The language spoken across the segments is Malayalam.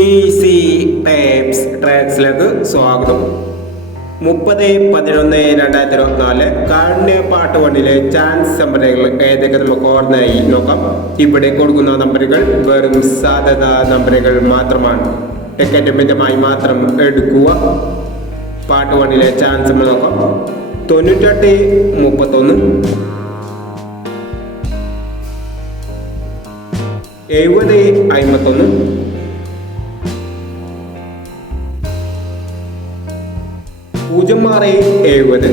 ഈസി ടൈപ്സ് ട്രാക്സിലേക്ക് സ്വാഗതം. 30/11/2024 കാരുണ്യ പാർട്ട് 1 ചാൻസ് നമ്പറുകൾ ഏതൊക്കെ നമുക്ക് ഓർമ്മയായി നോക്കാം. ഇവിടെ കൊടുക്കുന്ന നമ്പറുകൾ വെറും സാധ്യത നമ്പറുകൾ മാത്രമാണ്. ടിക്കറ്റ് മിതമായി മാത്രം എടുക്കുക. പാർട്ട് 1 ചാൻസ് നോക്കാം. 98 31 70 51 06 70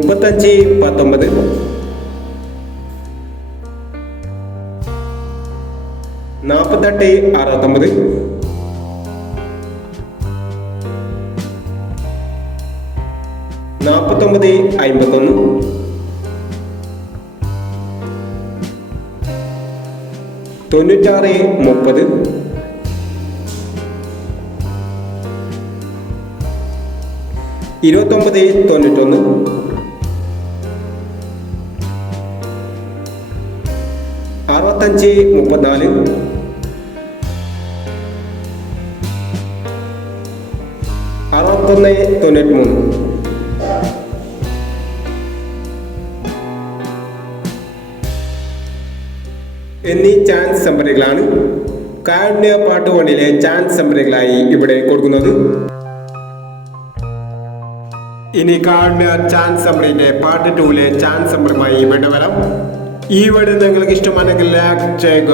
35 19 48 69 51 96 30 29 91 65 34 61 93 എന്നീ ചാൻസ് നമ്പറുകളാണ് കാരുണ്യ പാർട്ട് 1 ചാൻസ് നമ്പറുകളായി ഇവിടെ കൊടുക്കുന്നത്. ഇനി കാരുണ്യ ചാൻസ് നമ്പറിന്റെ പാർട്ട് 2 ചാൻസ് നമ്പറുമായി വീണ്ടും വരാം. ഈ വീഡിയോ നിങ്ങൾക്ക് ഇഷ്ടമാണെങ്കിൽ ലൈക്ക് ചെയ്യുക,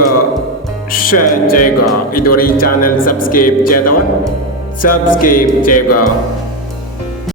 ഷെയർ ചെയ്യുക. ഇതുവരെ ഈ ചാനൽ സബ്സ്ക്രൈബ് ചെയ്തവർ സബ്സ്ക്രൈബ് ചെയ്യുക.